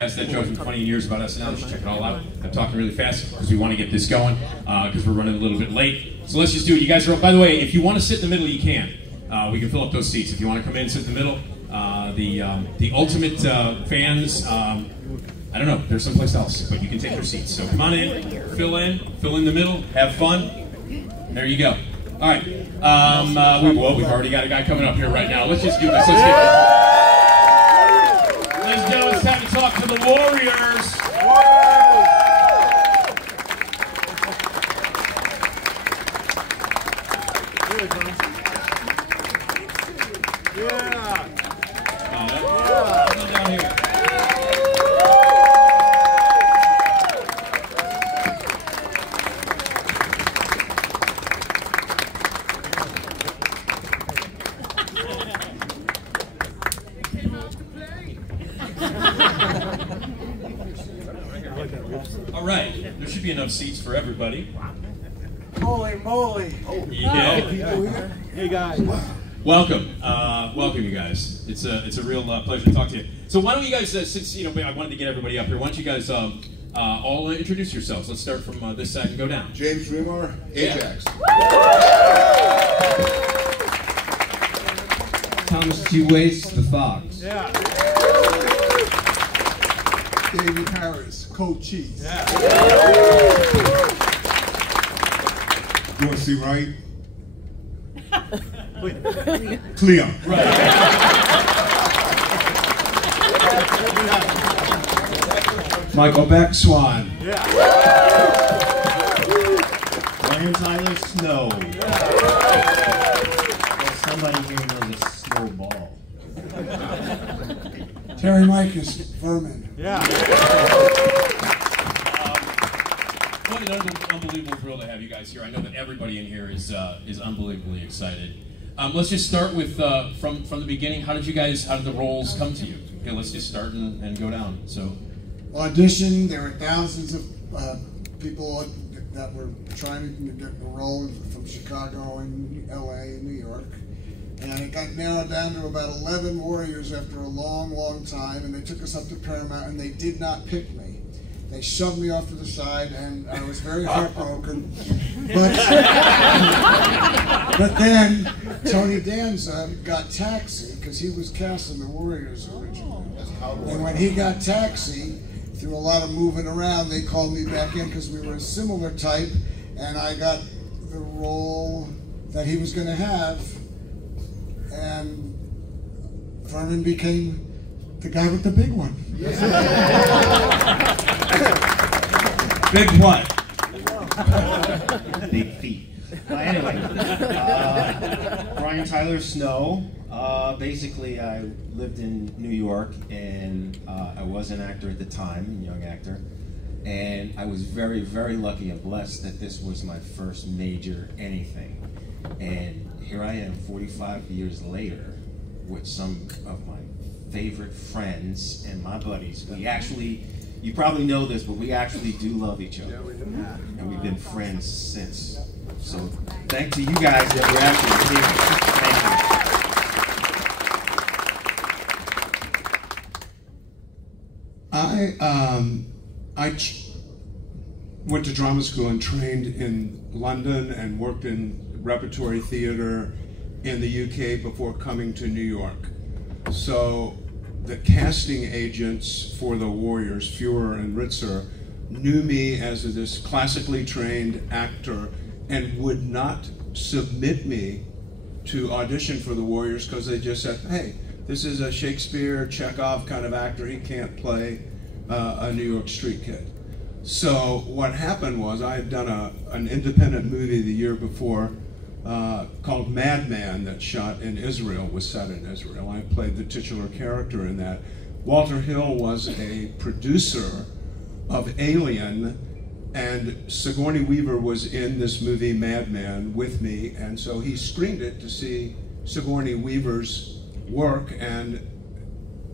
That joke from 20 years about SNL. You should check it all out. I'm talking really fast because we want to get this going because we're running a little bit late. So let's just do it. You guys are, by the way, if you want to sit in the middle, you can. We can fill up those seats. If you want to come in and sit in the middle, the ultimate fans, I don't know, there's someplace else, but you can take your seats. So come on in fill in the middle, have fun. There you go. All right. We've already got a guy coming up here right now. Let's just do this. Let's get this. Ladies and gentlemen, it's time to talk to the Warriors. Yeah. Come down here. All right, there should be enough seats for everybody. Holy moly! Yeah. Hey guys. Welcome, welcome, you guys. It's a real pleasure to talk to you. So why don't you guys, since I wanted to get everybody up here, why don't you guys all introduce yourselves? Let's start from this side and go down. James Remar, Ajax. Thomas Two Ways, the Fox. Yeah. David Harris, Cold Cheese. Yeah. Dorsey Wright. Cleo. Right. Michael Beck, Swan. Yeah. Ryan Tyler, Snow. Well, somebody here knows a snowball. Terry Micus, Vermin. Yeah. What an unbelievable thrill to have you guys here. I know that everybody in here is unbelievably excited. Let's just start with from the beginning. How did the roles come to you? Okay, let's just start and go down. So, Audition, there were thousands of people that were trying to get the role from Chicago and LA and New York. And it got narrowed down to about 11 Warriors after a long, long time, and they took us up to Paramount, and they did not pick me. They shoved me off to the side, and I was very heartbroken. But then Tony Danza got Taxi, because he was cast in the Warriors originally. And when he got Taxi, through a lot of moving around, they called me back in because we were a similar type, and I got the role that he was going to have. And Vermin became the guy with the big one. Big what? Big feet. Anyway, Brian Tyler, Snow. Basically, I lived in New York, and I was an actor at the time, a young actor. And I was very, very lucky and blessed that this was my first major anything. And here I am 45 years later with some of my favorite friends and my buddies. We actually, you probably know this, but we actually do love each other. And we've been friends since. So thanks to you guys that we're actually here. I went to drama school and trained in London and worked in repertory theater in the UK before coming to New York. So the casting agents for the Warriors, Fuhrer and Ritzer, knew me as this classically trained actor and would not submit me to audition for the Warriors because they just said, hey, this is a Shakespeare, Chekhov kind of actor, he can't play a New York street kid. So what happened was I had done an independent movie the year before called Madman that shot in Israel, was set in Israel. I played the titular character in that. Walter Hill was a producer of Alien, and Sigourney Weaver was in this movie Madman with me, and so he screened it to see Sigourney Weaver's work and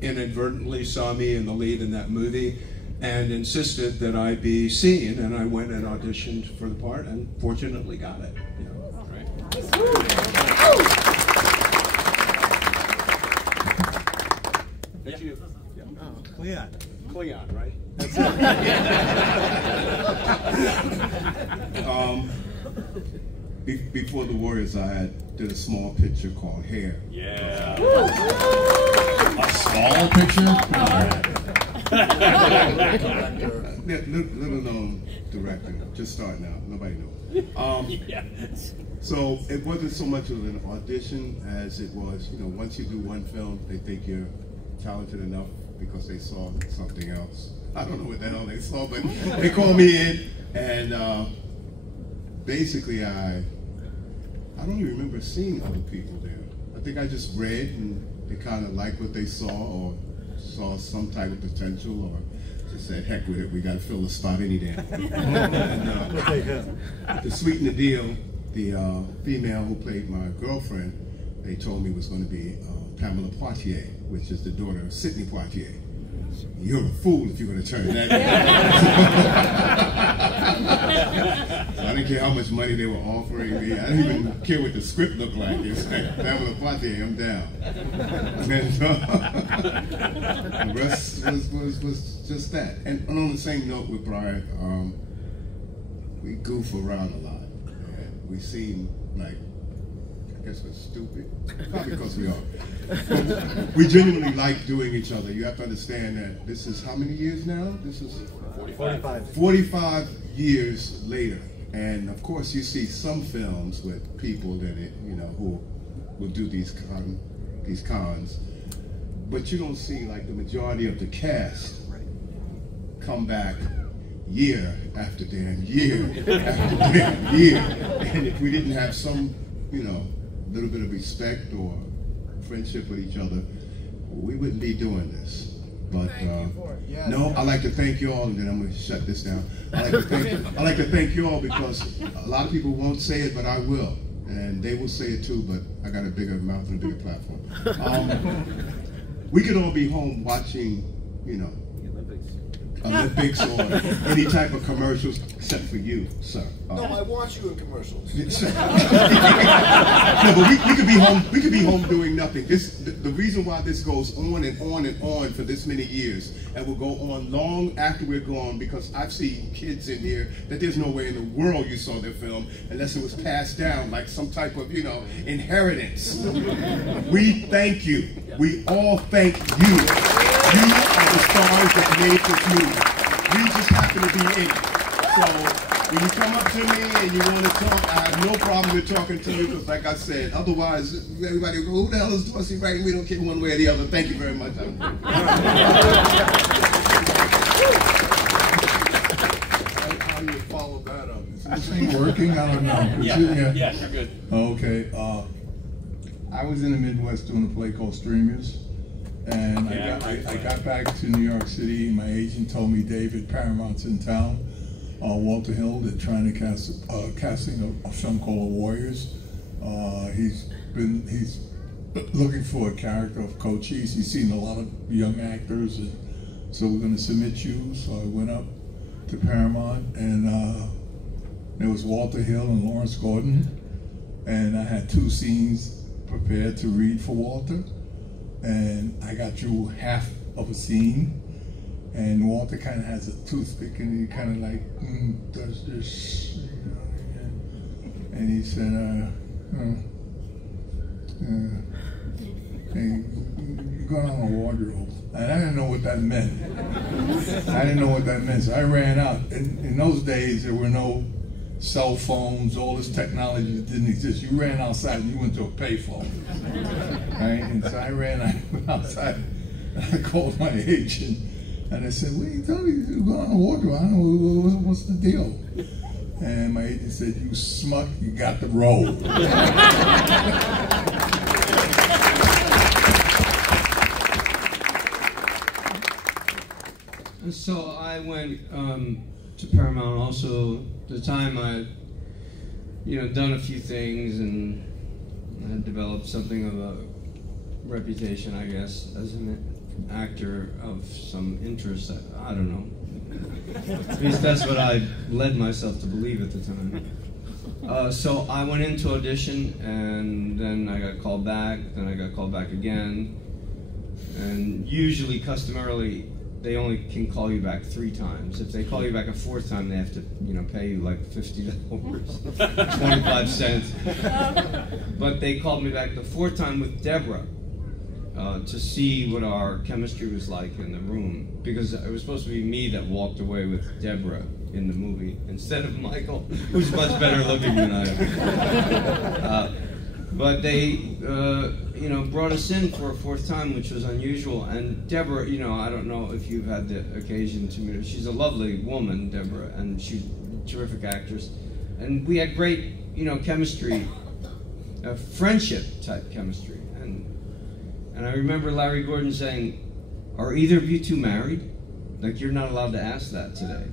inadvertently saw me in the lead in that movie and insisted that I be seen, and I went and auditioned for the part and fortunately got it. Thank you. Leon. Cleon, right? Before the Warriors, I did a small picture called Hair. Yeah. A small picture? Little known director, just starting out. Nobody knows. So it wasn't so much of an audition as it was, you know, once you do one film, they think you're talented enough because they saw something else. I don't know what the hell they saw, but they called me in, and basically I don't even remember seeing other people there. I think I just read, and they kind of liked what they saw, or saw some type of potential, or just said, heck with it, we got to fill the spot any damn. And, to sweeten the deal, the female who played my girlfriend, they told me was going to be Pamela Poitier, which is the daughter of Sidney Poitier. You're a fool if you're going to turn that down. So I didn't care how much money they were offering me. I didn't even care what the script looked like. It's like, Pamela Poitier, I'm down. And the rest was just that. And on the same note with Brian, we goof around a lot. And we seem like, I guess we're stupid. Probably because we are. But we genuinely like doing each other. You have to understand that this is how many years now? This is 45. 45 years later. And of course you see some films with people that, you know, who will do these cons. But you don't see like the majority of the cast come back year after damn year after damn year. And if we didn't have some, you know, little bit of respect or friendship with each other, we wouldn't be doing this. But no, I like to thank you all, and then I'm going to shut this down. I like to thank you all because a lot of people won't say it, but I will, and they will say it too. But I got a bigger mouth and a bigger platform. We could all be home watching, you know, Olympics or any type of commercials, except for you, sir. No, I watch you in commercials. No, but we could be home. We could be home doing nothing. The reason why this goes on and on and on for this many years, and will go on long after we're gone, because I've seen kids in here that there's no way in the world you saw their film unless it was passed down like some type of, you know, inheritance. We thank you. We all thank you. You are the stars that made this movie. We just happen to be in it. So when you come up to me and you want to talk, I have no problem with talking to you, because like I said, otherwise everybody will go, who the hell is Dorsey writing? We don't care one way or the other. Thank you very much. How do you follow that up? Is this thing working? I don't know. Yeah, you're good. Okay. I was in the Midwest doing a play called Streamers. And I got back to New York City. My agent told me David Paramount's in town. Walter Hill, they're trying to casting a film called The Warriors. He's looking for a character of Cochise. He's seen a lot of young actors, and so we're going to submit you. So I went up to Paramount, and there was Walter Hill and Lawrence Gordon, and I had 2 scenes prepared to read for Walter. And I got through half of a scene, and Walter kind of has a toothpick, and he kind of like does this, you know, and he said, hey, you're going on a wardrobe. And I didn't know what that meant. So I ran out. In those days, there were no cell phones, all this technology didn't exist. You ran outside and you went to a payphone, right? And so I ran outside, and I called my agent, and I said, "What are you telling me? You're going on a wardrobe? I don't know, what's the deal?" And my agent said, "You smuck, you got the role." So I went to Paramount also. At the time I'd, done a few things, and I had developed something of a reputation, I guess, as an actor of some interest. I don't know. At least that's what I led myself to believe at the time. So I went into audition, and then I got called back, then I got called back again, and usually, customarily, they only can call you back 3 times. If they call you back a 4th time, they have to, pay you like $50, 25 cents. But they called me back the 4th time with Deborah to see what our chemistry was like in the room, because it was supposed to be me that walked away with Deborah in the movie instead of Michael, who's much better looking than I am. But they, brought us in for a 4th time, which was unusual. And Deborah, I don't know if you've had the occasion to meet her. She's a lovely woman, Deborah, and she's a terrific actress. And we had great, chemistry, friendship type chemistry. And I remember Larry Gordon saying, "Are either of you two married? Like, you're not allowed to ask that today."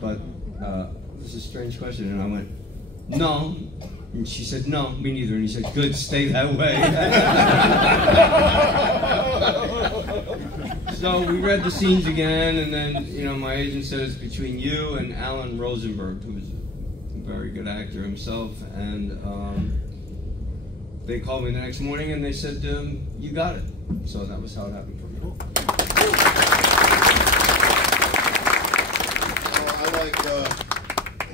But this is a strange question. And I went, "No." And she said, "No, me neither." And he said, "Good, stay that way." So we read the scenes again, and then, my agent said it's between you and Alan Rosenberg, who is a very good actor himself. And they called me the next morning and they said, "You got it." So that was how it happened for me. I like a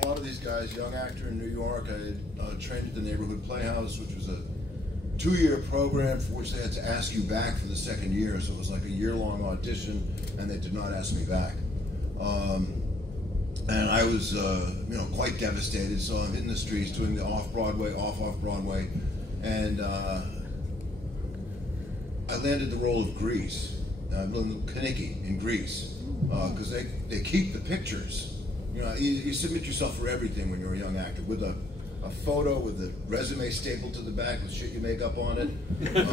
lot of these guys, young actor in New York. I had trained at the Neighborhood Playhouse, which was a 2-year program for which they had to ask you back for the 2nd year. So it was like a year-long audition, and they did not ask me back. And I was, quite devastated. So I'm hitting the streets doing the off-Broadway, off-Broadway. And I landed the role of Grease, Kanicki in Grease, because they keep the pictures. You submit yourself for everything when you're a young actor, with a photo with the resume stapled to the back with shit you make up on it. That's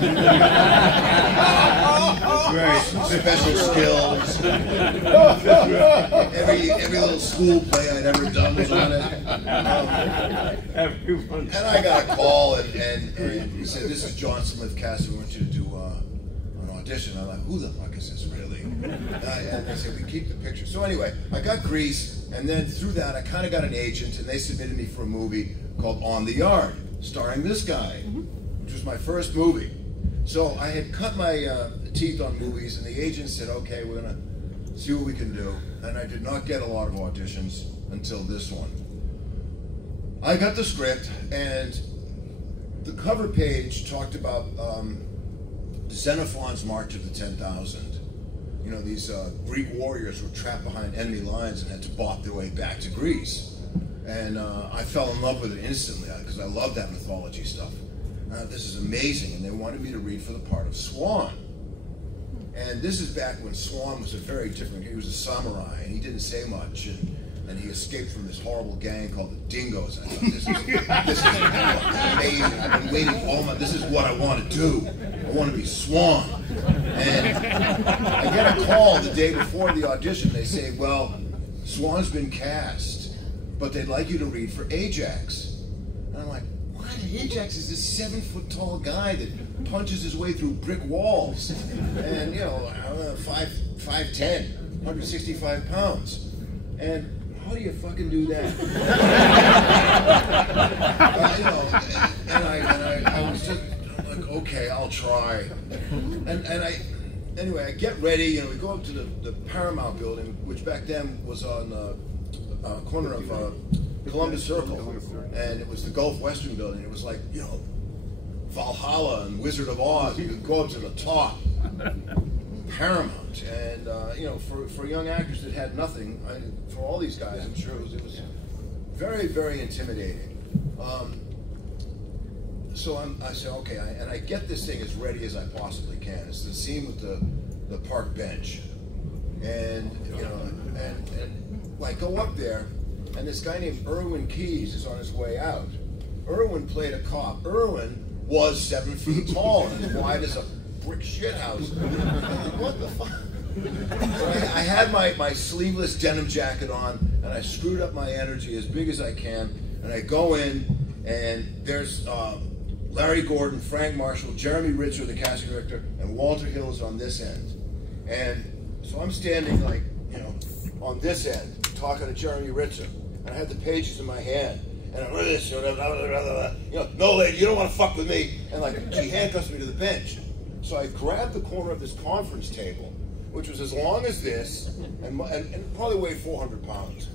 right. Special skills. Every little school play I'd ever done was on it. And I got a call, and he said, "This is John Smith Cass. We want you to do an audition." I'm like, "Who the fuck is this, really?" And they said, "We keep the picture." So anyway, I got Grease, and then through that, I kind of got an agent, and they submitted me for a movie called On the Yard, starring this guy, which was my first movie. So I had cut my teeth on movies, and the agent said, "Okay, we're gonna see what we can do." And I did not get a lot of auditions until this one. I got the script, and the cover page talked about Xenophon's March of the 10,000. These Greek warriors were trapped behind enemy lines and had to bop their way back to Greece. And I fell in love with it instantly because I love that mythology stuff. This is amazing, and they wanted me to read for the part of Swan. And this is back when Swan was a very different, he was a samurai, and he didn't say much, and he escaped from this horrible gang called the Dingoes. And I thought, this is amazing. I've been waiting this is what I want to do. I want to be Swan. And I get a call the day before the audition. They say, "Well, Swan's been cast, but they'd like you to read for Ajax." And I'm like, "What? Ajax is this 7-foot-tall guy that punches his way through brick walls, and 5'10", 165 pounds, and how do you fucking do that?" I was just like, "Okay, I'll try." Anyway, I get ready, we go up to the Paramount building, which back then was on the corner of Columbus Circle, and it was the Gulf Western building. It was like, Valhalla and Wizard of Oz. You could go up to the top. Paramount, and for young actors that had nothing, for all these guys, I'm sure it was very, very intimidating. So I said, okay, and I get this thing as ready as I possibly can. It's the scene with the park bench, and I go up there, and this guy named Irwin Keyes is on his way out. Irwin played a cop. Irwin was 7 feet tall and as wide as a brick shithouse. I'm like, what the fuck? So I had my sleeveless denim jacket on, and I screwed up my energy as big as I can, and I go in, and there's Larry Gordon, Frank Marshall, Jeremy Ritzer, the casting director, and Walter Hill is on this end. And so I'm standing on this end, talking to Jeremy Ritzer, and I had the pages in my hand, and I'm this, no lady, you don't want to fuck with me, and she handcuffs me to the bench. So I grabbed the corner of this conference table which was as long as this, and probably weighed 400 pounds.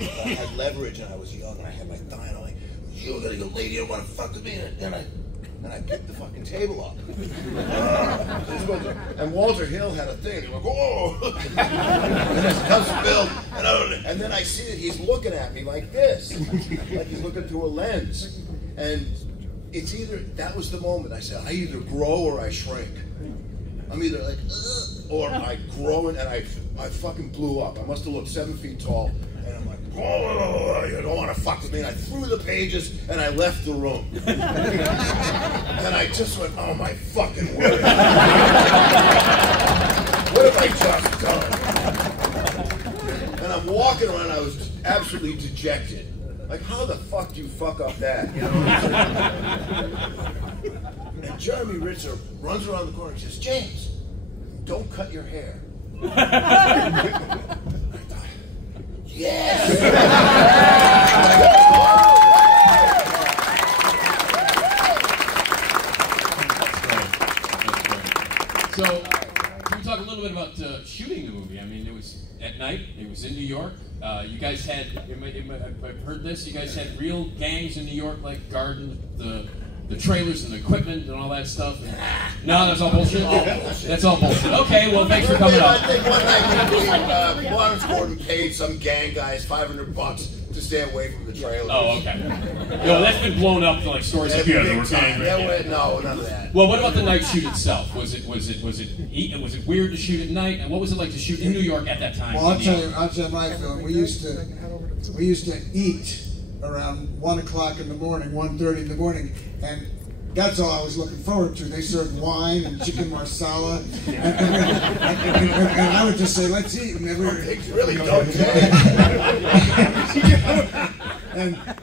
I had leverage, and I was young, and I had my thigh, and I'm like, "You're gonna go, lady, you wanna fuck with me?" And I picked the fucking table up. And Walter Hill had a thing. He went, "Whoa!" And this comes Bill, and then I see that he's looking at me like this, like he's looking through a lens. And it's either, that was the moment I said, I either grow or I shrink. I'm either like, or I grow and I fucking blew up. I must have looked 7 feet tall. And I'm like, "Oh, you don't want to fuck with me." And I threw the pages and I left the room. And I just went, "Oh my fucking word. What have I just done?" And I'm walking around, I was absolutely dejected. Like, how the fuck do you fuck up that? You know? And Jeremy Ritzer runs around the corner and says, "James, don't cut your hair." Yes! So, can we talk a little bit about shooting the movie? I mean, it was at night, it was in New York. You guys had, I've heard this, you guys had real gangs in New York, like guarding the trailers and the equipment and all that stuff. No, that's all bullshit? That's all bullshit. Okay, well, thanks for coming up. I think one night Lawrence Gordon paid some gang guys $500 to stay away from the trailer. Oh, okay. Yo, that's been blown up to like stories like here. No, none of that. Well, what about the night shoot itself? Was it weird to shoot at night? And what was it like to shoot in New York at that time? Well, I'll tell you my film. We used to eat around 1 o'clock in the morning, 1:30 in the morning, and that's all I was looking forward to. They served wine and chicken marsala, and I would just say, "Let's eat." And Things really don't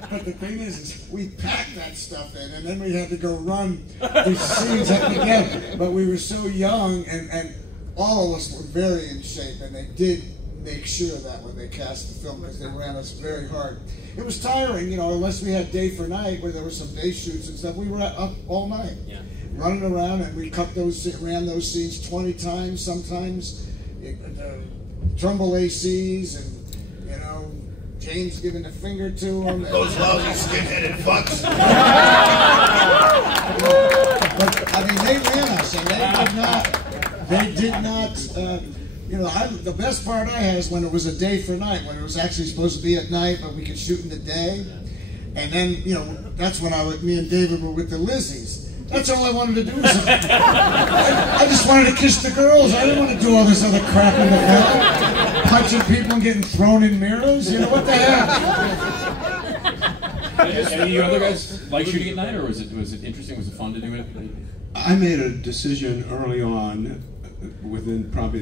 but the thing is we packed that stuff in, and then we had to go run these scenes again. But we were so young, and all of us were very in shape, and they did make sure that when they cast the film, because they ran us very hard. It was tiring, you know, unless we had day for night, where there were some day shoots and stuff. We were up all night, running around, and we ran those scenes 20 times sometimes. Trumbull ACs, and you know, James giving the finger to them. Those lousy skin-headed fucks. But I mean, they ran us, and they did not. You know, the best part I had is when it was a day for night, when it was actually supposed to be at night, but we could shoot in the day. And then, you know, that's when me and David were with the Lizzies. That's all I wanted to do. I just wanted to kiss the girls. I didn't want to do all this other crap in the film. Punching people and getting thrown in mirrors. You know, what the hell? Any of you other guys like shooting at night, or was it interesting? Was it fun to do it? I made a decision early on, within probably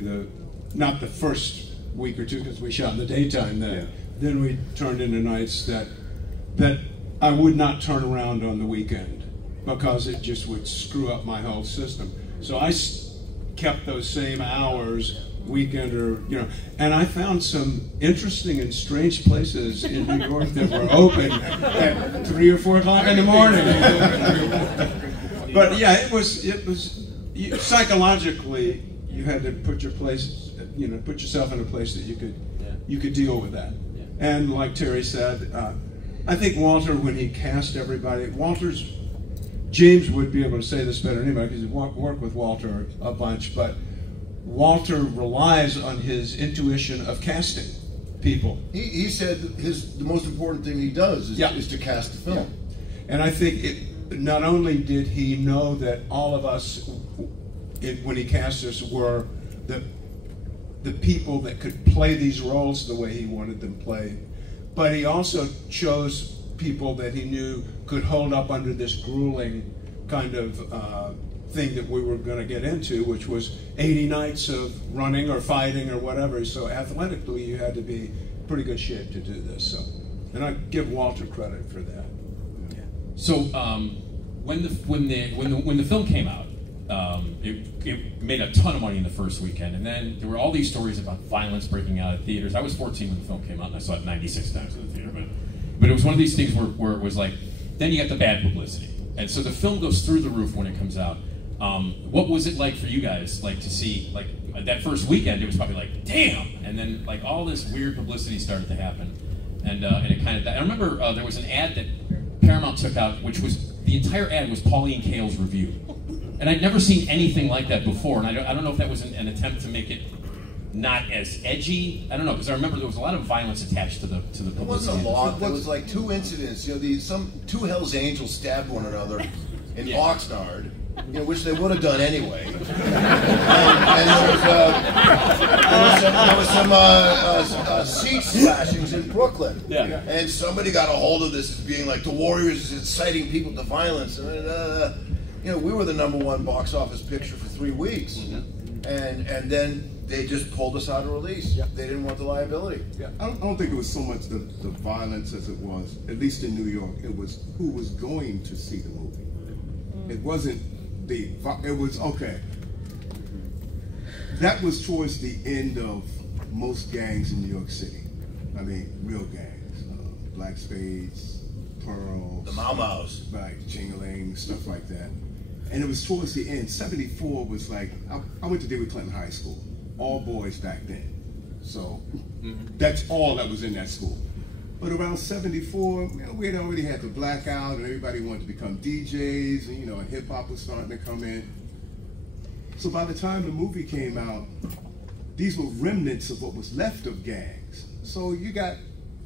not the first week or two, because we shot in the daytime then we turned into nights, that I would not turn around on the weekend, because it just would screw up my whole system. So I kept those same hours, weekend or, you know, and I found some interesting and strange places in New York that were open at 3 or 4 o'clock in the morning. But yeah, it was psychologically, you had to put yourself in a place that you could deal with that. Yeah. And like Terry said, I think Walter, when he cast everybody, James would be able to say this better than anybody, because he worked with Walter a bunch, but Walter relies on his intuition of casting people. He said the most important thing he does is to cast the film. Yeah. And I think not only did he know that all of us, when he cast us, were the people that could play these roles the way he wanted them played, but he also chose people that he knew could hold up under this grueling kind of thing that we were going to get into, which was 80 nights of running or fighting or whatever. So athletically, you had to be in pretty good shape to do this. So, and I give Walter credit for that. So when the film came out, it made a ton of money in the first weekend, and then there were all these stories about violence breaking out at theaters. I was 14 when the film came out, and I saw it 96 times in the theater. But it was one of these things where it was like, then you got the bad publicity, and so the film goes through the roof when it comes out. What was it like for you guys, like to see, like that first weekend, it was probably like, damn! And then like all this weird publicity started to happen, and it kind of. I remember there was an ad that Paramount took out, which was the entire ad was Pauline Kael's review, and I'd never seen anything like that before, and I don't know if that was an attempt to make it not as edgy. I don't know, because I remember there was a lot of violence attached to the publicity. It wasn't a lot. There was like 2 incidents. You know, some 2 Hell's Angels stabbed one another in Oxnard, you know, which they would have done anyway. And there was some seat slashings in Brooklyn. Yeah. And somebody got a hold of this as being like the Warriors inciting people to violence. And you know, we were the #1 box office picture for 3 weeks, and then they just pulled us out of release. They didn't want the liability. I don't think it was so much the violence as it was, at least in New York, it was who was going to see the movie. It wasn't it was, okay. That was towards the end of most gangs in New York City. I mean, real gangs. Black Spades, Pearls. The Mau Maus. Right, Jingling, stuff like that. And it was towards the end. 74 was like, I went to DeWitt Clinton High School. All boys back then. So that's all that was in that school. But around 74, you know, we had already had the blackout and everybody wanted to become DJs, and you know, hip hop was starting to come in. So by the time the movie came out, these were remnants of what was left of gangs. So you got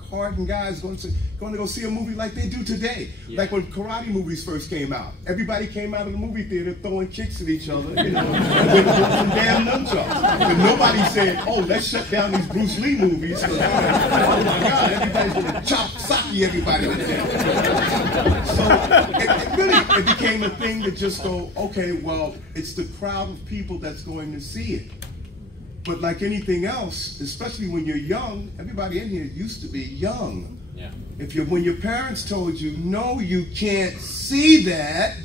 hardened guys going to go see a movie like they do today. Like when karate movies first came out. Everybody came out of the movie theater throwing kicks at each other, you know, with some damn nunchucks. But nobody said, oh, let's shut down these Bruce Lee movies. Oh my God, everybody's gonna chop sake everybody to death. So it became a thing to just go, okay, well, it's the crowd of people that's going to see it. But like anything else, especially when you're young, everybody in here used to be young. Yeah. When your parents told you, no, you can't see that,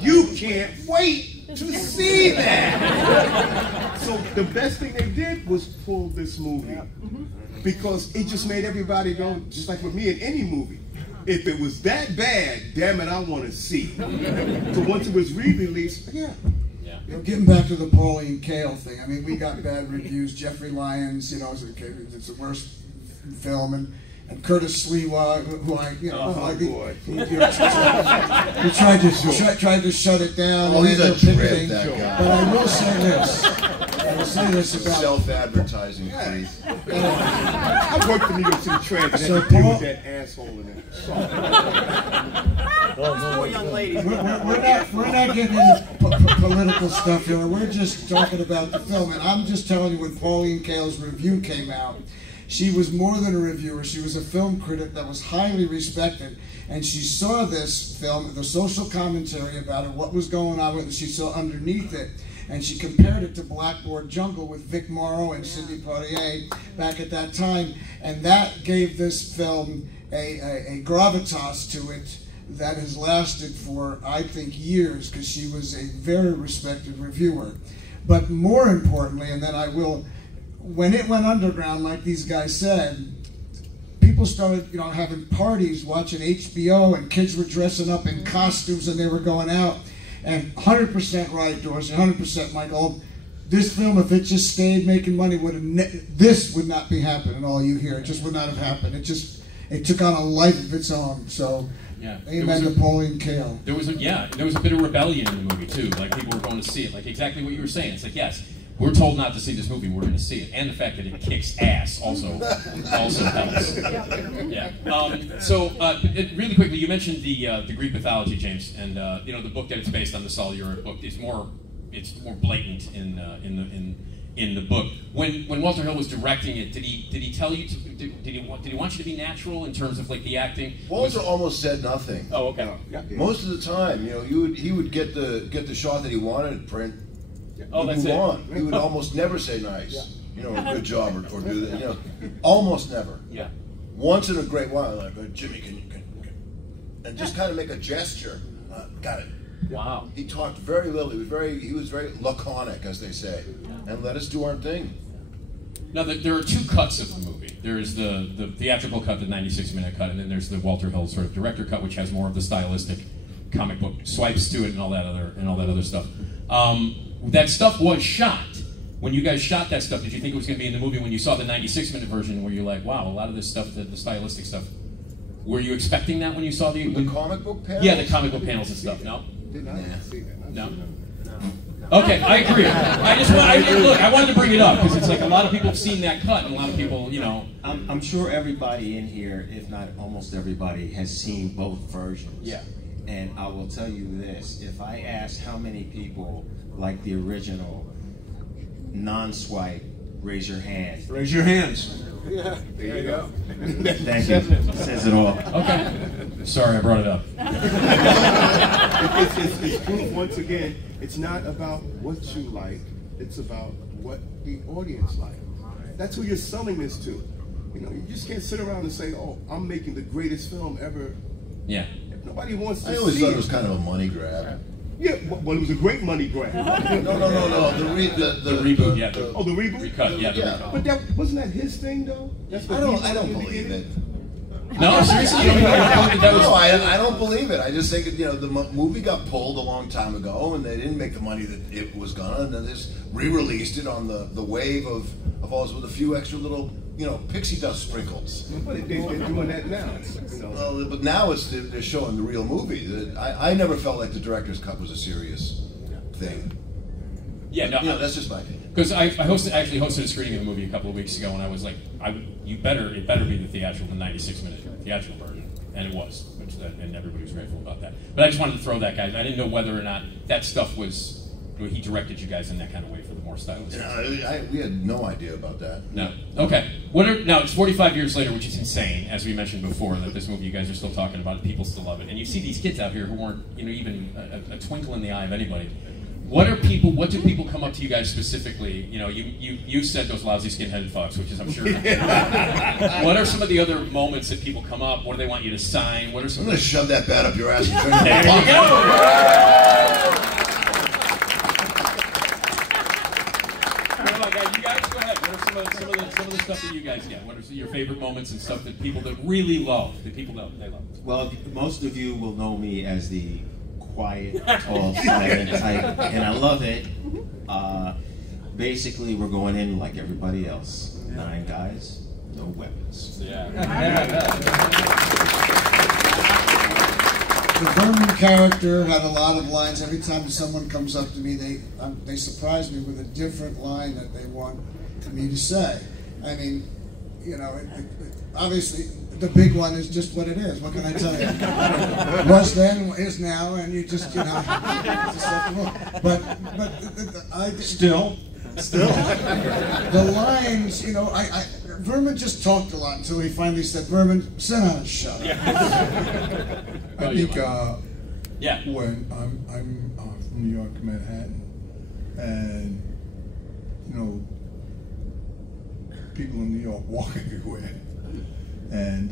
you can't wait to see that. So the best thing they did was pull this movie, because it just made everybody go, just like with me in any movie. If it was that bad, damn it, I want to see. So once it was re-released, You know, getting back to the Pauline Kael thing, I mean, we got bad reviews. Jeffrey Lyons, you know, it's the worst film, and Curtis Sliwa, who I, you know, he tried to shut it down. Oh, he's a trip, that guy. But I will say this. I will say this about self-advertising, please. I worked for New York City Transit. So and deal with that asshole in it. Four young ladies. We're not getting into political stuff here. We're just talking about the film, and I'm just telling you, when Pauline Kael's review came out, she was more than a reviewer. She was a film critic that was highly respected, and she saw this film, the social commentary about it, what was going on with it. She saw underneath it, and she compared it to Blackboard Jungle with Vic Morrow and Sidney Poitier back at that time, and that gave this film a gravitas to it that has lasted for, I think, years, because she was a very respected reviewer. But more importantly, and then I will, when it went underground, like these guys said, people started, you know, having parties, watching HBO, and kids were dressing up in costumes and they were going out. And 100% right, Dorsey, 100% Michael. This film, if it just stayed making money, this would not be happening. All you hear, it just would not have happened. It took on a life of its own. So, amen to Pauline Kael. There was a bit of rebellion in the movie too. Like people were going to see it. Like exactly what you were saying. It's like, yes, we're told not to see this movie, we're going to see it, and the fact that it kicks ass also helps. Yeah. Really quickly, you mentioned the Greek mythology, James, and you know, the book that it's based on, the Sol Europe book, is more blatant in the book. When Walter Hill was directing it, did he tell you did he want you to be natural in terms of like the acting? Walter almost said nothing. Oh, okay. Most of the time, you know, he would get the shot that he wanted to print. Oh, that's move it. on. He would almost never say nice, you know, or good job, or do that, you know, almost never. Yeah. Once in a great while, like, Jimmy, can and just kind of make a gesture. Got it. Wow. He talked very little. He was very laconic, as they say, and let us do our thing. Now, there are two cuts of the movie. There's the theatrical cut, the 96-minute cut, and then there's the Walter Hill sort of director cut, which has more of the stylistic comic book swipes to it and all that other stuff. That stuff was shot When you guys shot that stuff, did you think it was going to be in the movie? When you saw the 96-minute version, where you're like, wow, a lot of this stuff, the stylistic stuff, were you expecting that when you saw the comic book panels? Yeah, the comic book panels and stuff. No. Did not see that. No. Okay, I agree. I wanted to bring it up because it's like a lot of people have seen that cut, and a lot of people, you know. I'm sure everybody in here, if not almost everybody, has seen both versions. Yeah. And I will tell you this: if I asked how many people like the original non-swipe, raise your hand. Raise your hands. Yeah, there you go. Thank you. Says it all. Okay. Sorry, I brought it up. It's proof, once again, it's not about what you like, it's about what the audience like. That's who you're selling this to. You know, you just can't sit around and say, oh, I'm making the greatest film ever. Yeah. If nobody wants to see I always thought it was kind of a money grab. Yeah, well, it was a great money grab. No. The reboot, yeah. Oh, the reboot? Recut, yeah. Yeah. But that wasn't that his thing, though? That's what I don't believe it. No, seriously, I don't believe it. I just think the movie got pulled a long time ago, and they didn't make the money that it was gonna, and then they just re-released it on the wave of all with a few extra little pixie dust sprinkles. But they're doing that now. Well, but now they're showing the real movie. I never felt like the director's cut was a serious thing. Yeah, no, that's just my opinion. Because I actually hosted a screening of the movie a couple of weeks ago, and I was like, it better be the theatrical, the 96-minute theatrical version, and it was, and everybody was grateful about that. But I just wanted to throw that, guys. I didn't know whether or not that stuff was. He directed you guys in that kind of way for the more stylistic. We had no idea about that. No. Okay. Now it's 45 years later, which is insane, as we mentioned before, that this movie you guys are still talking about it. People still love it, and you see these kids out here who weren't, even a twinkle in the eye of anybody. What do people come up to you guys specifically? You said those lousy skin-headed fucks, which is, I'm sure. What are some of the other moments that people come up? What do they want you to sign? What are some? I'm going to shove that bat up your ass and turn it There you go. You guys go ahead. What are some of the stuff that you guys get? What are your favorite moments and stuff that people that really love? That people know they love. Well, most of you will know me as the quiet, tall, silent type, and I love it. Basically, we're going in like everybody else. 9 guys, no weapons. Yeah. The Vermin character had a lot of lines. Every time someone comes up to me, they surprise me with a different line that they want me to say. I mean, obviously, the big one is just what it is. What can I tell you? Was then, is now, and you just, just have to look. But Still. The lines, Vermin just talked a lot until he finally said, Vermin, sit down and shut up. I think Yeah. when I'm from New York, Manhattan, and people in New York walk everywhere, and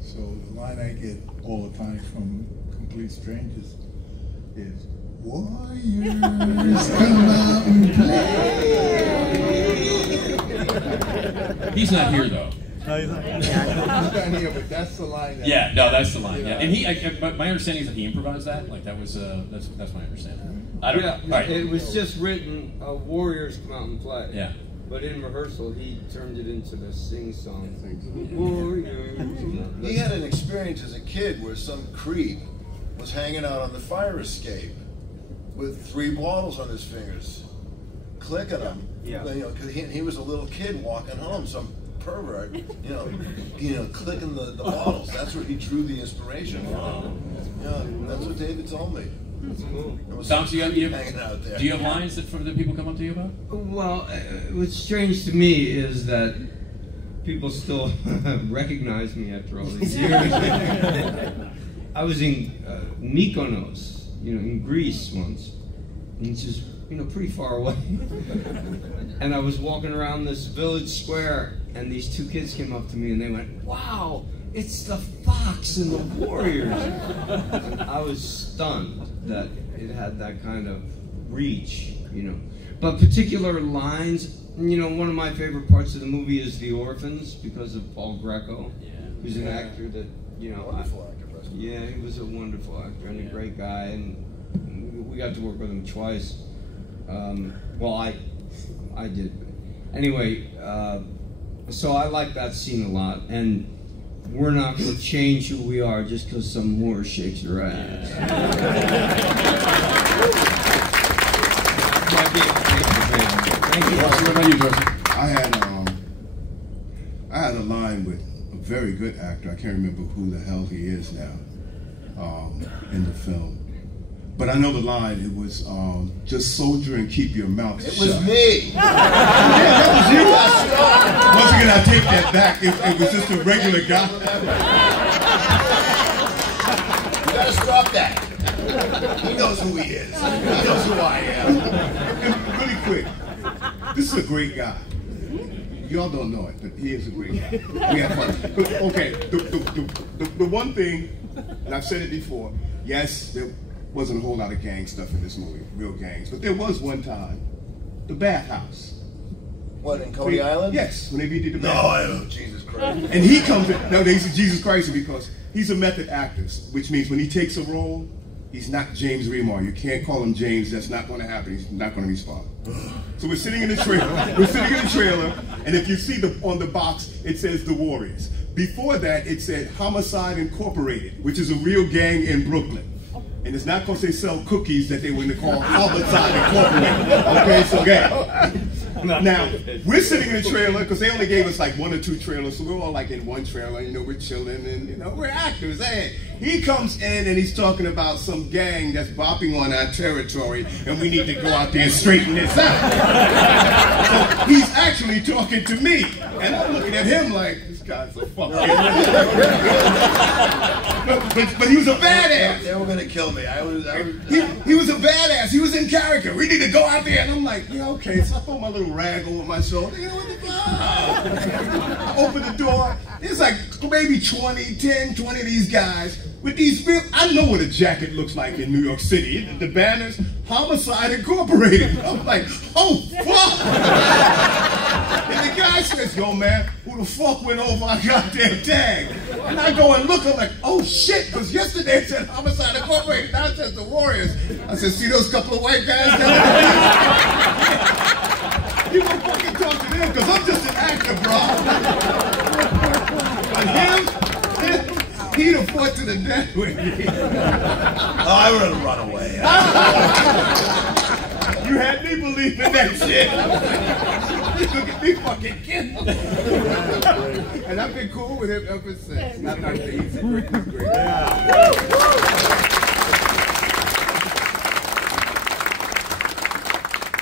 so the line I get all the time from complete strangers is, "Warriors come out and play." He's not here though. He's not here, but that's the line. Yeah, no, that's the line. Yeah, and my understanding is that he improvised that. Like that was that's my understanding. I don't know. All right. It was just written. Warriors come out and play. Yeah. But in rehearsal, he turned it into the sing-song thing. Warriors. He had an experience as a kid where some creep was hanging out on the fire escape with 3 bottles on his fingers, clicking them. Yeah. Because he was a little kid walking home. Some pervert, clicking the bottles. That's where he drew the inspiration from. Yeah, that's what David told me. That's cool. Tom, do you Hanging out there. Do you have lines that people come up to you about? Well, what's strange to me is that people still recognize me after all these years. I was in Mykonos, in Greece once, which is pretty far away. And I was walking around this village square, and these 2 kids came up to me and they went, "Wow, it's the Fox and the Warriors." And I was stunned that it had that kind of reach, But particular lines, one of my favorite parts of the movie is The Orphans, because of Paul Greco, who's an actor that, Wonderful actor. yeah, he was a wonderful actor and a great guy, and we got to work with him twice. I did. Anyway, so I like that scene a lot, and we're not going to change who we are just because some whore shakes her ass. Thank you. What about you, Joseph? I had a line with a very good actor. I can't remember who the hell he is now in the film. But I know the line. It was just soldier and keep your mouth shut. It was me. Yeah, that was you. Once again, I take that back. It was just a regular guy. You gotta stop that. He knows who he is. He knows who I am. And really quick, this is a great guy. Y'all don't know it, but he is a great guy. We have fun. But, okay, the one thing, and I've said it before, yes, there wasn't a whole lot of gang stuff in this movie, real gangs, but there was one time, the bathhouse. What, in Coney Island? Yes, when they redid the No, bathhouse. I don't. Jesus Christ. And he comes in, no, they say Jesus Christ because he's a method actor, which means when he takes a role, he's not James Remar. You can't call him James. That's not going to happen. He's not going to respond. So we're sitting in the trailer. And if you see on the box, it says The Warriors. Before that, it said Homicide Incorporated, which is a real gang in Brooklyn. And it's not because they sell cookies that they were going to call Homicide Incorporated. Okay, so okay. Now, we're sitting in the trailer because they only gave us like 1 or 2 trailers, so we're all like in one trailer, you know, we're chilling and, you know, we're actors. Hey, he comes in and he's talking about some gang that's bopping on our territory and we need to go out there and straighten this out. So he's actually talking to me, and I'm looking at him like, this guy's a fuck. But he was a badass. They were gonna kill me. He was a badass. He was in character. We need to go out there. And I'm like, yeah, okay. So I throw my little rag over my shoulder. You know what the fuck? I open the door. There's like maybe 10, 20 of these guys with these real, I know what a jacket looks like in New York City. The banners, Homicide Incorporated. I'm like, oh, fuck. And the guy says, yo, man, who the fuck went over our goddamn tag? And I go and look, I'm like, oh, shit, because yesterday it said Homicide Incorporated, now it says The Warriors. I said, see those couple of white guys down there? You gonna fucking talk to them, because I'm just an actor, bro. But him, he'd have fought to the death with me. Oh, I would have run away. You had me believing that shit. You look at me fucking killed. And I've been cool with him ever since. Not like that. He's great. He's great.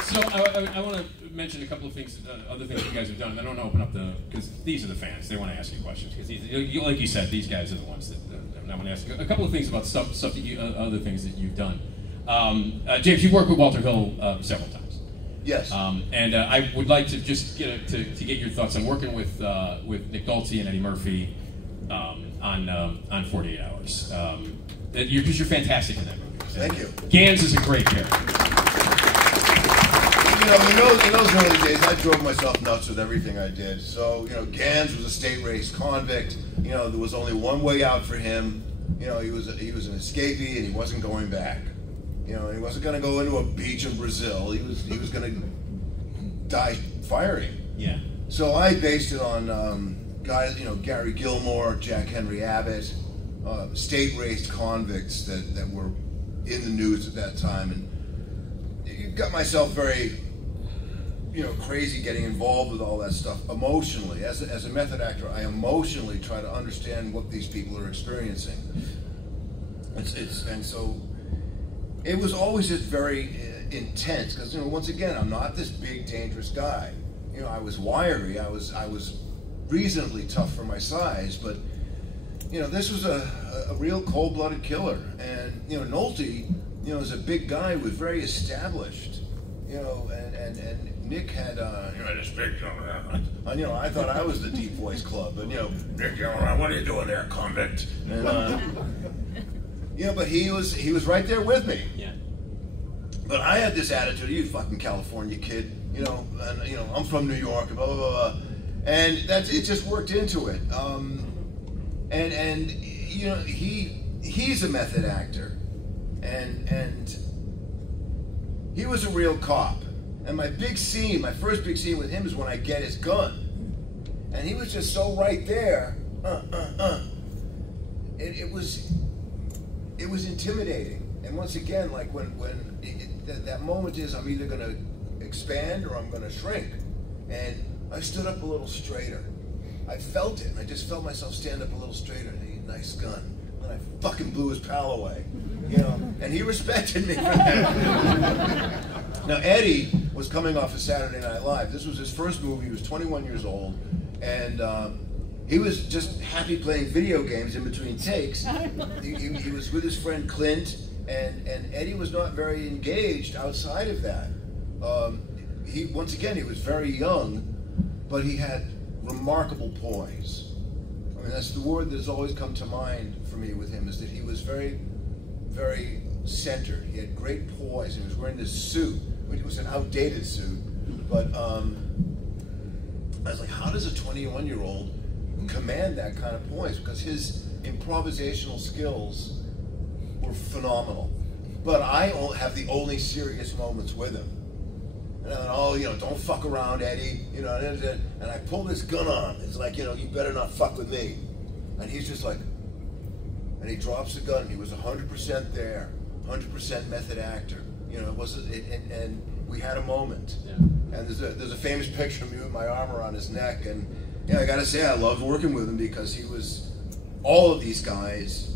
So I want to mention a couple of things, other things you guys have done. And I don't want to open up because these are the fans. They want to ask you questions because like you said, these guys are the ones that I want to ask a couple of things about stuff that you, other things that you've done. James, you've worked with Walter Hill several times. Yes. And I would like to just to get your thoughts on working with Nick Nolte and Eddie Murphy on 48 Hours. Because you're fantastic in that movie. Thank you. Gans is a great character. You know, in those early days, I drove myself nuts with everything I did. So, you know, Gans was a state-raised convict. You know, there was only one way out for him. You know, he was an escapee, and he wasn't going back. You know, he wasn't going to go into a beach in Brazil. He was going to die firing. Yeah. So I based it on guys, you know, Gary Gilmore, Jack Henry Abbott, state-raised convicts that were in the news at that time, and it got myself very, you know, crazy getting involved with all that stuff emotionally. As a method actor, I emotionally try to understand what these people are experiencing. And so it was always just very intense because, you know, once again, I'm not this big dangerous guy. You know, I was wiry. I was reasonably tough for my size, but you know, this was a real cold-blooded killer. And you know, Nolte, you know, as a big guy, was very established. You know, and Nick had you know, this big, you know, I thought I was the Deep Voice Club, but you know, Nick, what are you doing there, convict? And you know, but he was right there with me. Yeah. But I had this attitude, you fucking California kid, you know, and you know, I'm from New York, blah blah blah, and it just worked into it. And you know, he's a method actor, and he was a real cop, And my big scene, my first big scene with him is when I get his gun. And he was just so right there. It was intimidating. And once again, like that moment is, I'm either gonna expand or I'm gonna shrink. And I stood up a little straighter. I felt it, and I just felt myself stand up a little straighter. And he, nice gun. And I fucking blew his pal away, you know. And he respected me for that. Now Eddie was coming off of Saturday Night Live. This was his first movie. He was 21 years old, and he was just happy playing video games in between takes. He was with his friend Clint, and Eddie was not very engaged outside of that. Once again, he was very young, but he had remarkable poise. I mean, that's the word that's always come to mind for me with him, is that he was very, very centered. He had great poise, and he was wearing this suit, which was an outdated suit, but I was like, how does a 21-year-old command that kind of poise? Because his improvisational skills were phenomenal. But I have the only serious moments with him. And I thought, oh, you know, don't fuck around, Eddie. You know, and I pull this gun on. It's like, you know, you better not fuck with me. And he's just like, and he drops the gun. He was 100% there, 100% method actor. You know, it wasn't, and we had a moment. Yeah. And there's a famous picture of me with my arm around his neck. And yeah, I gotta say, I loved working with him because he was all of these guys.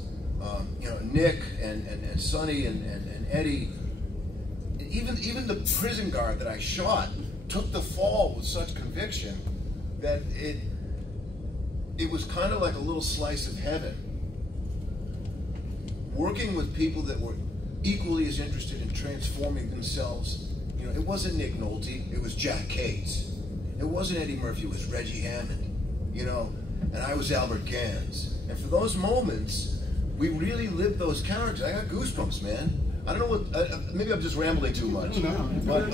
You know, Nick and Sonny and Eddie. Even the prison guard that I shot took the fall with such conviction that it was kind of like a little slice of heaven. Working with people that were equally as interested in transforming themselves. You know, it wasn't Nick Nolte, it was Jack Cates. It wasn't Eddie Murphy, it was Reggie Hammond. You know, and I was Albert Gans. And for those moments, we really lived those characters. I got goosebumps, man. I don't know what, maybe I'm just rambling too much, but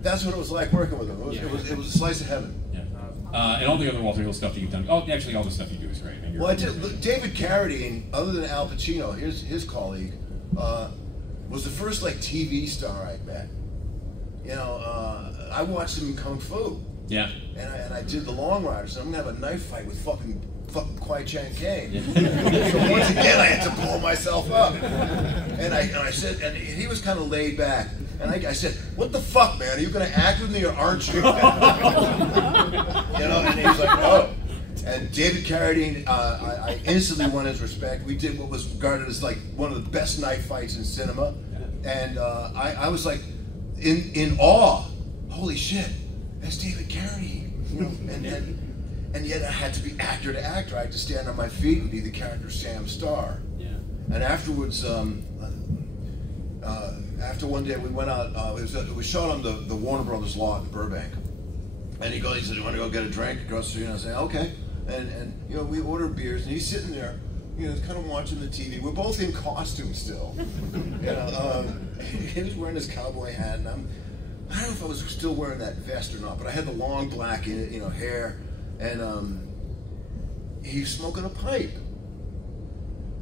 that's what it was like working with him. It was a slice of heaven. Yeah. And all the other Walter Hill stuff that you've done. Oh, actually, all the stuff you do is great. Well, David Carradine, other than Al Pacino, his colleague, was the first like TV star I met. You know, I watched him in Kung Fu. Yeah. And I did The Long Riders. So I'm gonna have a knife fight with fucking Kwai Chang Caine. So once again, I had to pull myself up. And I said, and he was kind of laid back. And I said, what the fuck, man? Are you going to act with me or aren't you? You know, and he was like, oh. And David Carradine, I instantly won his respect. We did what was regarded as like one of the best knife fights in cinema. And I was like in awe. Holy shit, that's David Carradine. You know, and yet I had to be actor to actor. I had to stand on my feet and be the character Sam Starr. Yeah. And afterwards, after one day we went out, it was shot on the Warner Brothers lot in Burbank. And he said, you want to go get a drink across the street? And I said, okay. And you know, we ordered beers, and he's sitting there, you know, kind of watching the TV. We're both in costume still. You know, he was wearing his cowboy hat, and I don't know if I was still wearing that vest or not, but I had the long black, you know, hair. And he's smoking a pipe.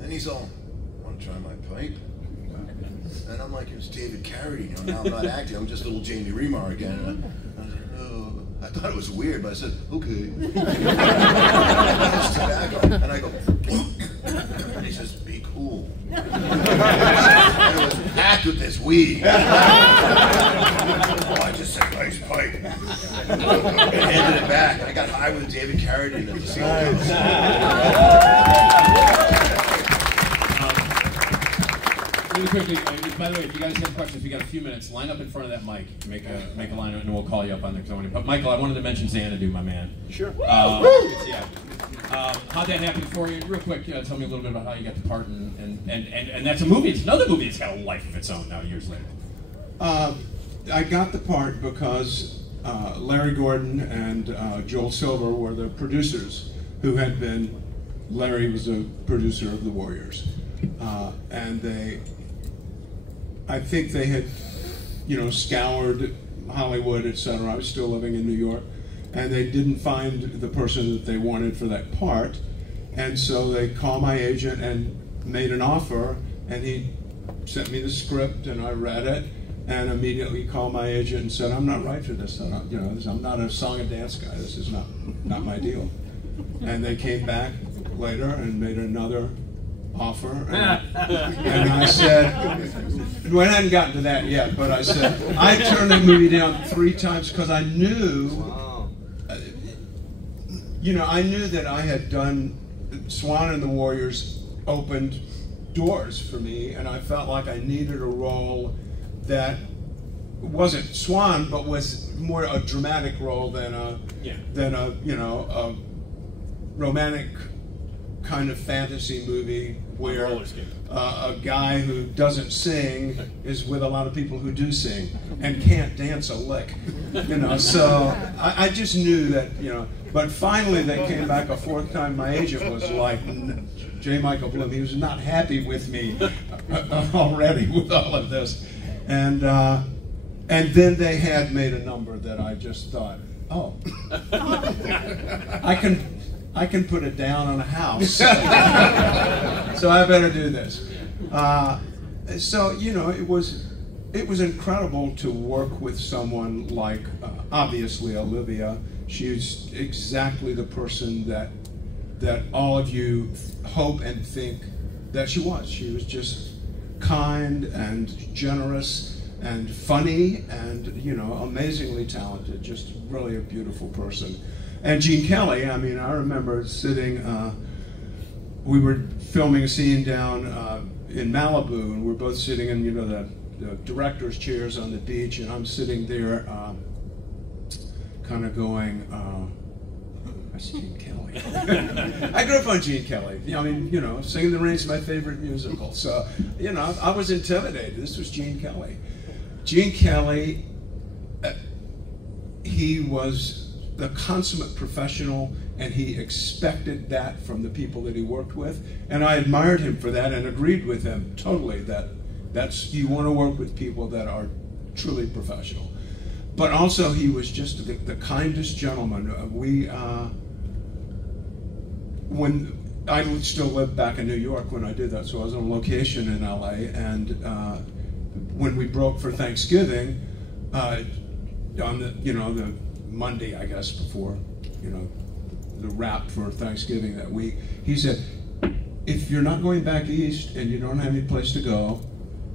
And he's all, want to try my pipe? And I'm like, it's David Carradine. You know, now I'm not acting. I'm just little Jamie Remar again. And I was like, oh. I thought it was weird, but I said, okay. And I go, and he says, be cool. And it was packed with this weed. Oh, I just said, nice pipe. And handed it back. And I got high with David Carradine at the same Really quickly, by the way, if you guys have questions, we got a few minutes. Line up in front of that mic. Make a line, and we'll call you up on there. But Michael, I wanted to mention Xanadu, my man. Sure. Yeah. How'd that happen for you? Real quick, tell me a little bit about how you got the part, and that's a movie. It's another movie that's got a life of its own now, years later. I got the part because Larry Gordon and Joel Silver were the producers who had been. Larry was a producer of The Warriors, and I think they had, you know, scoured Hollywood, etc. I was still living in New York, and they didn't find the person that they wanted for that part, and so they called my agent and made an offer, and he sent me the script, and I read it, and immediately called my agent and said, "I'm not right for this. I'm not a song and dance guy. This is not my deal." And they came back later and made another offer, and I said, well, I hadn't gotten to that yet, but I said, I turned the movie down 3 times because I knew, I knew that I had done, Swan and the Warriors opened doors for me, and I felt like I needed a role that wasn't Swan, but was more a dramatic role than a romantic kind of fantasy movie where a guy who doesn't sing is with a lot of people who do sing and can't dance a lick, So I just knew that, But finally, they came back a 4th time. My agent was like, J. Michael Bloom. He was not happy with me already with all of this, and then they had made a number that I just thought, oh, I can put it down on a house, so I better do this. So it was incredible to work with someone like obviously Olivia. She's exactly the person that all of you hope and think that she was. She was just kind and generous and funny and amazingly talented. Just really a beautiful person. And Gene Kelly, I remember sitting, we were filming a scene down in Malibu, and we're both sitting in, the director's chairs on the beach, and I'm sitting there kind of going, that's Gene Kelly. I grew up on Gene Kelly. Singing the Rain's my favorite musical. So, I was intimidated. This was Gene Kelly. Gene Kelly, he was the consummate professional, and he expected that from the people that he worked with, and I admired him for that and agreed with him totally that's you want to work with people that are truly professional. But also he was just the kindest gentleman. When I still lived back in New York when I did that, so I was on location in LA, and when we broke for Thanksgiving, on the Monday, I guess, before, the wrap for Thanksgiving that week, he said, if you're not going back east and you don't have any place to go,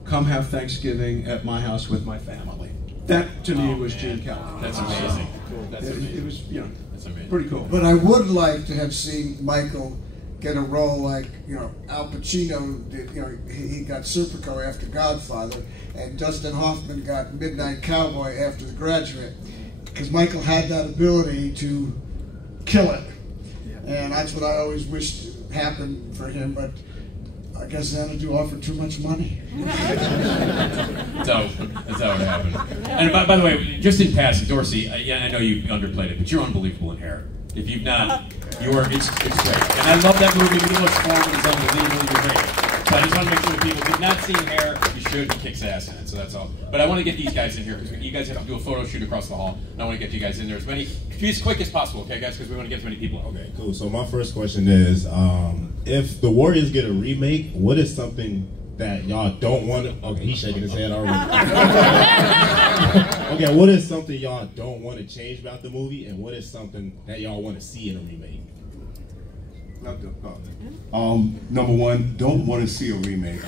come have Thanksgiving at my house with my family. That, to me, was Gene Kelly. That's amazing. That's amazing. It was, that's amazing. Pretty cool. But I would like to have seen Michael get a role like, Al Pacino did. He got Serpico after Godfather, and Dustin Hoffman got Midnight Cowboy after The Graduate. Because Michael had that ability to kill it. And that's what I always wished happened for him, but I guess Xanadu offered too much money. That's how it happened. And by the way, just in passing, Dorsey, I know you underplayed it, but you're unbelievable in Hair. If you've not, it's great. And I love that movie. Milos Forman is unbelievably great. So I just want to make sure that people did not see Hair, you should. He kicks ass in it, so that's all. But I want to get these guys in here, because you guys have to do a photo shoot across the hall, and I want to get you guys in there as quick as possible, okay, guys, because we want to get as many people out. Okay, cool. So my first question is, if the Warriors get a remake, what is something that y'all don't want to... Okay, he's shaking his head already. Okay, what is something y'all don't want to change about the movie, and what is something that y'all want to see in a remake? Number one, don't want to see a remake.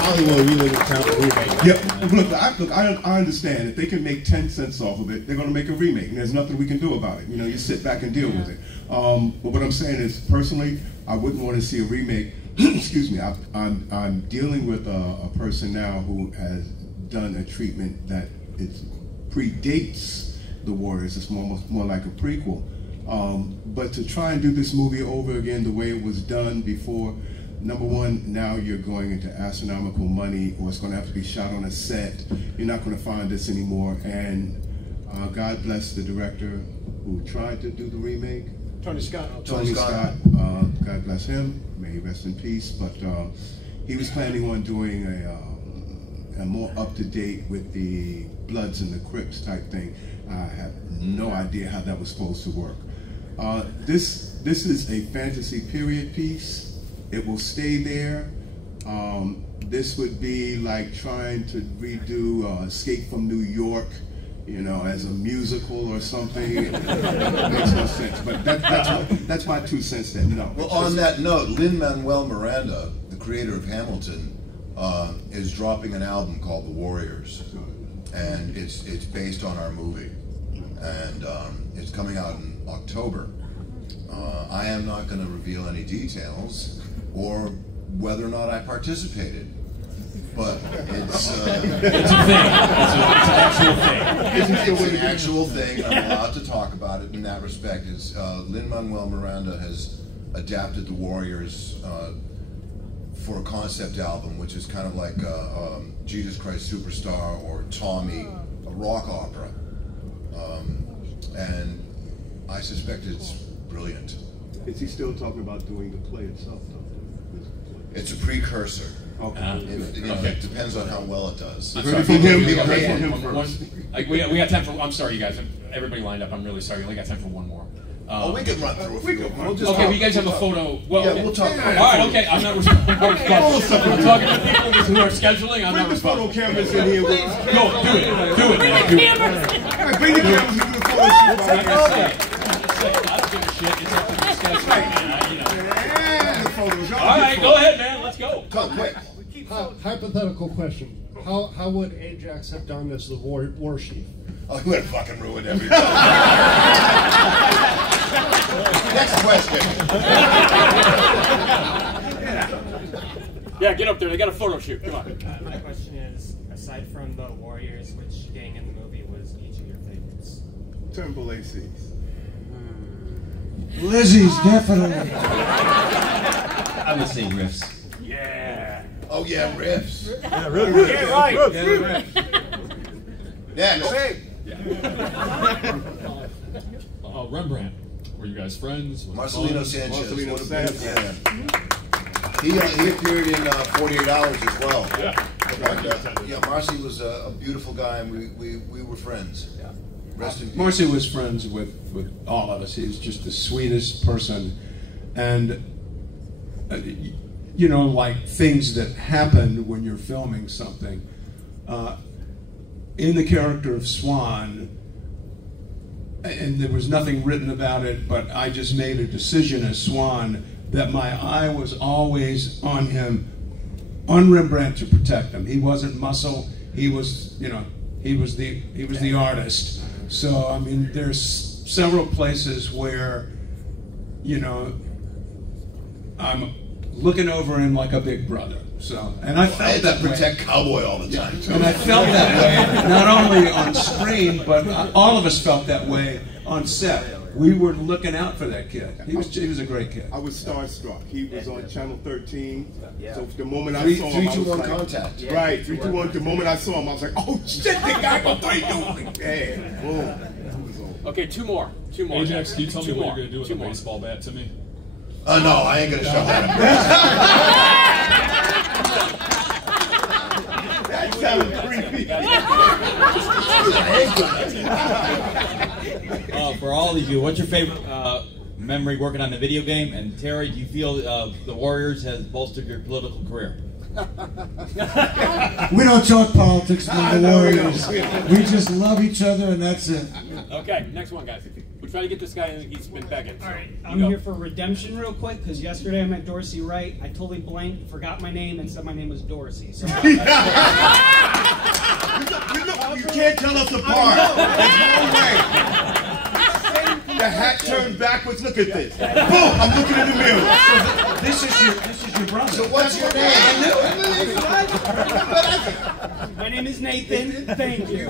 Hollywood, we live in town for remake. Yeah, look, I understand. If they can make 10 cents off of it, they're going to make a remake, and there's nothing we can do about it. You sit back and deal with it. But what I'm saying is, personally, I wouldn't want to see a remake. Excuse me. I'm dealing with a person now who has done a treatment that it predates the Warriors. It's more like a prequel. But to try and do this movie over again the way it was done before, number one, now you're going into astronomical money, or it's going to have to be shot on a set. You're not going to find this anymore. And God bless the director who tried to do the remake. Tony Scott. Tony Scott. God bless him. May he rest in peace. But he was planning on doing a more up-to-date with the Bloods and the Crips type thing. I have no idea how that was supposed to work. This is a fantasy period piece. It will stay there. This would be like trying to redo Escape from New York, you know, as a musical or something. It makes no sense. But that's my 2 cents there. No. Well, on that note, Lin-Manuel Miranda, the creator of Hamilton, is dropping an album called The Warriors, and it's based on our movie, and it's coming out in October. I am not going to reveal any details or whether or not I participated, but it's a thing. It's an actual thing. It's an actual thing. I'm allowed to talk about it in that respect. Is Lin-Manuel Miranda has adapted The Warriors for a concept album, which is kind of like Jesus Christ Superstar or Tommy, a rock opera, and I suspect it's brilliant. Is he still talking about doing the play itself, though? It's a precursor. Okay. It depends on how well it does. I'm sorry. We got time for. I'm sorry, you guys. Everybody lined up. I'm really sorry. We only got time for one more. We can run through. Okay, well, you guys have a photo. Well, yeah, we'll talk. All right, okay. I'm not responsible. I'm talking to people who are scheduling. I'm not responsible. Bring the photo cameras in here. Go, do it, man. Bring the cameras into the photo shoot. I don't give a shit. It's up to these guys. All right, go ahead, man. Let's go. Come quick. Hypothetical question: How would Ajax have done as the war chief? Oh, he would have fucking ruined everything. Next question. Yeah, get up there. They got a photo shoot. Come on. My question is, aside from the Warriors, which gang in the movie was each of your favorites? Turnbull ACs. Lizzie's definitely. I would say Riffs. Yeah. Oh yeah, riffs. Yeah, really. Yeah, right. Next. Rembrandt. Were you guys friends? Marcelino Sanchez. Marcelino Sanchez. Yeah. He appeared in 48 Hours as well. Yeah. Yeah, Marcy was a beautiful guy, and we were friends. Yeah. Rest in peace. Marcy was friends with all of us. He was just the sweetest person. And, you know, like things that happen when you're filming something. In the character of Swan, and there was nothing written about it, but I just made a decision as Swan that my eye was always on him, on Rembrandt, to protect him. He wasn't muscle. He was, you know, he was the artist. So I mean, there's several places where, you know, I'm looking over him like a big brother. So, and I felt that way. Protect Cowboy all the time too. And I felt that way, not only on screen, but all of us felt that way on set. We were looking out for that kid. He was a great kid. I was starstruck. He was on Channel 13. Yeah. So the moment I saw him, 3-2-1 like, contact. Yeah. Right, 3-2-1. The moment I saw him, I was like, oh shit, they got him 3-2. Yeah, boom. Okay, two more. Ajax, can you tell me what you're going to do with a more. baseball bat to me? No, I ain't gonna shove that in. That sounded creepy. For all of you, what's your favorite memory working on the video game? And Terry, do you feel the Warriors has bolstered your political career? We don't talk politics with the Warriors. We just love each other, and that's it. Okay, next one, guys. We're trying to get this guy, and he's been begging. All right, I'm here for redemption real quick, because yesterday I met Dorsey Wright. I totally blanked, forgot my name, and said my name was Dorsey. So You can't tell us apart. There's no way. The hat turned backwards. Look at this. Boom! I'm looking in the mirror. So this is your brother. So what's your name? my name is Nathan. Thank you.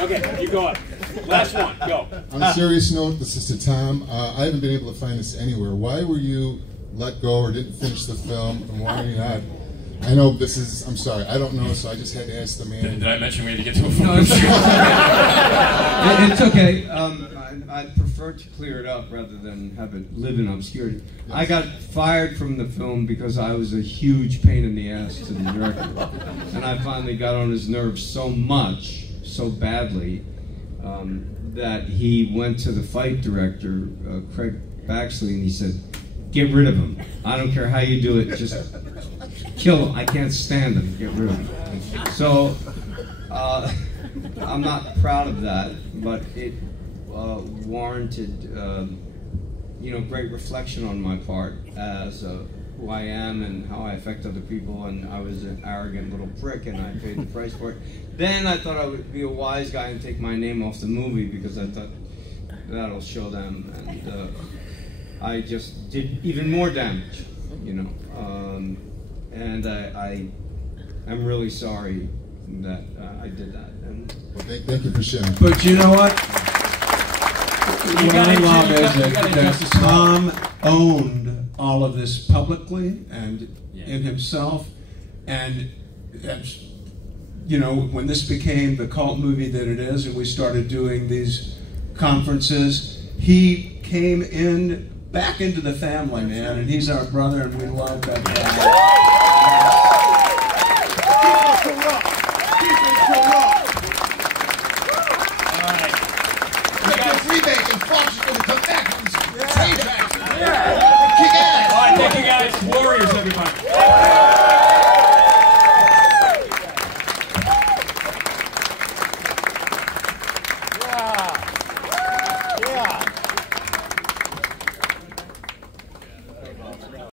Okay, you go up. Last one, go. On a serious note, this is to Tom. I haven't been able to find this anywhere. Why were you let go or didn't finish the film, and why are you not? I know this is, I'm sorry, I don't know, so I just had to ask the man. Did I mention we had to get to a photo shoot? It's okay. I'd prefer to clear it up rather than have it live in obscurity. Yes. I got fired from the film because I was a huge pain in the ass to the director. And I finally got on his nerves so much, so badly, that he went to the fight director, Craig Baxley, and he said, get rid of them. I don't care how you do it, just kill them. I can't stand them. Get rid of them. So I'm not proud of that, but it warranted great reflection on my part as who I am and how I affect other people, and I was an arrogant little prick and I paid the price for it. Then I thought I would be a wise guy and take my name off the movie because I thought that'll show them, and I just did even more damage, and I'm really sorry that I did that. And well, thank you for sharing. But you know what? What I love is that Tom owned all of this publicly and in himself, and when this became the cult movie that it is, and we started doing these conferences, he came back into the family, man, and he's our brother, and we love that guy. Thank you guys, Warriors, everybody.